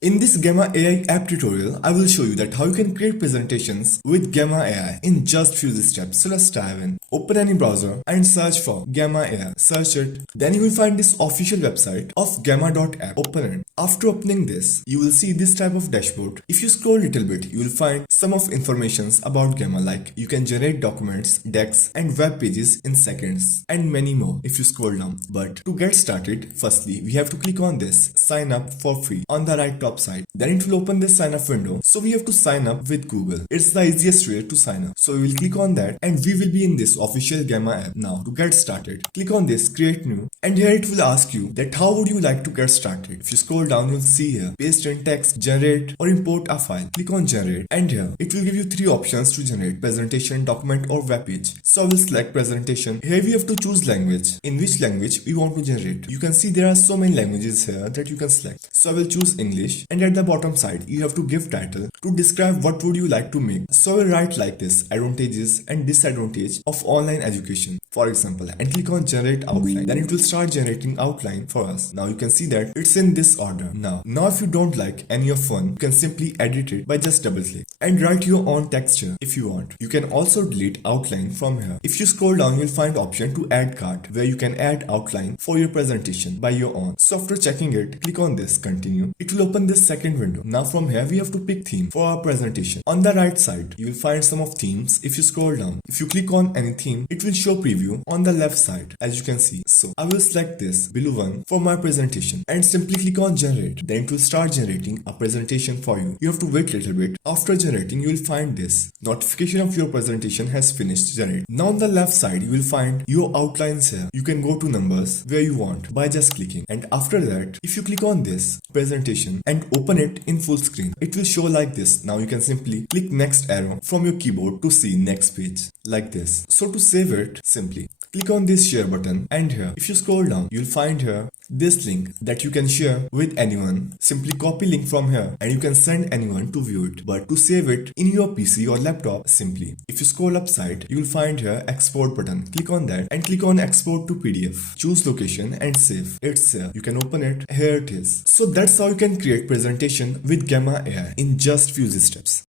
In this Gamma AI app tutorial, I will show you that how you can create presentations with Gamma AI in just few steps. So let's dive in. Open any browser and search for Gamma AI. Search it. Then you will find this official website of gamma.app. Open it. After opening this, you will see this type of dashboard. If you scroll a little bit, you will find some of informations about Gamma, like you can generate documents, decks and web pages in seconds and many more if you scroll down. But to get started, firstly, we have to click on this sign up for free on the right top side. Then it will open this sign up window. So we have to sign up with Google. It's the easiest way to sign up. So we will click on that and we will be in this official Gamma app. Now to get started, click on this create new, and here it will ask you that how would you like to get started. If you scroll down, you'll see here paste in text, generate or import a file. Click on generate, and here it will give you three options to generate: presentation, document or web page. So I will select presentation. Here we have to choose language, in which language we want to generate. You can see there are so many languages here that you can select. So I will choose English, and at the bottom side you have to give title to describe what would you like to make. So I will write like this: advantages and disadvantage of online education, for example, and click on generate outline. Then it will start generating outline for us. Now you can see that it's in this order. Now if you don't like any of one, you can simply edit it by just double click and write your own texture if you want. You can also delete outline from here. If you scroll down, you'll find option to add card, where you can add outline for your presentation by your own. So after checking it, click on this continue. It will open this second window. Now from here we have to pick theme for our presentation. On the right side you will find some of themes. If you scroll down, if you click on any theme, it will show preview on the left side, as you can see. So I will select this below one for my presentation and simply click on generate. Then it will start generating a presentation for you. You have to wait a little bit. After generating, you will find this notification of your presentation has finished generate. Now on the left side you will find your outlines here. You can go to numbers where you want by just clicking, and after that if you click on this presentation and open it in full screen, it will show like this. Now you can simply click next arrow from your keyboard to see next page like this. So to save it, simply click on this share button, and here if you scroll down you'll find here this link that you can share with anyone. Simply copy link from here and you can send anyone to view it. But to save it in your PC or laptop, simply if you scroll upside you will find here export button. Click on that and click on export to PDF. Choose location and save. It's here. You can open it. Here it is. So that's how you can create presentation with Gamma AI in just few steps.